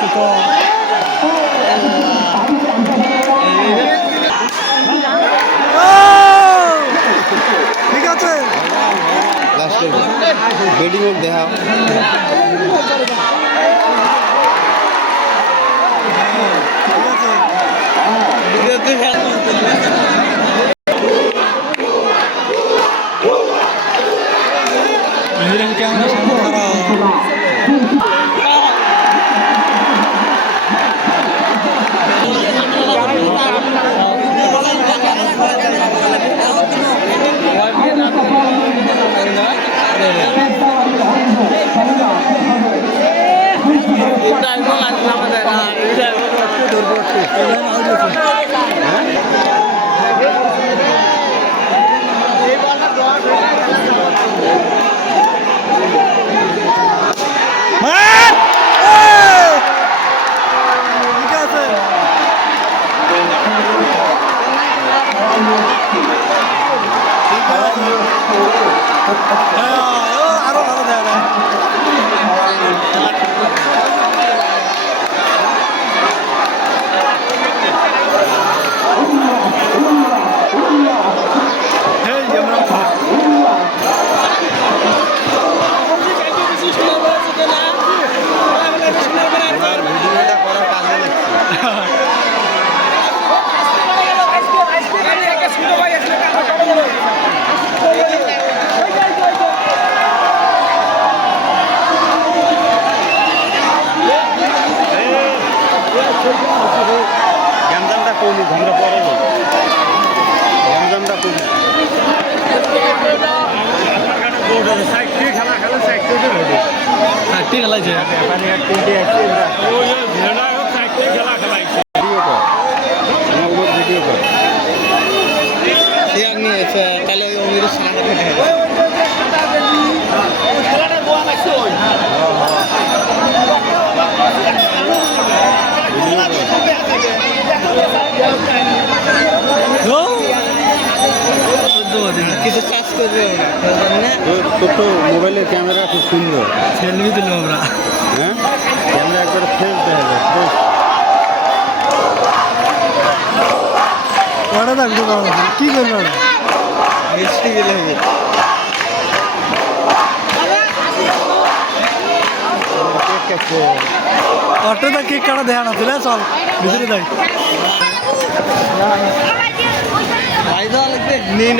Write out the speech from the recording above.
আছে তো ঠিক আছে লাস্টের বেডিং হোক দেখা ক্যামেরা সামনে খারাপ আরো ভালো দেয় না ভিডিওটা করার কাজে গ্যামজামটা কমুক আমরা পরে গ্যামজামটা কমুক খেলাইছে ভিডিও কর তাহলে অমিরের সাথে কিছু কাজ করবে তোর তো মোবাইলের ক্যামেরা খুব সুন্দর সেলফি তুলবো আমরা হ্যাঁ ক্যামেরা একবার ফ্রেশ দেখা যায় ফ্রেশ ওটা থাকবে কি করবো মিষ্টি গেলে হবে অটোটা কেক কাটা দেখা না চলে চল ভিতরে যাই ভাই দেওয়া লাগবে নিয়ে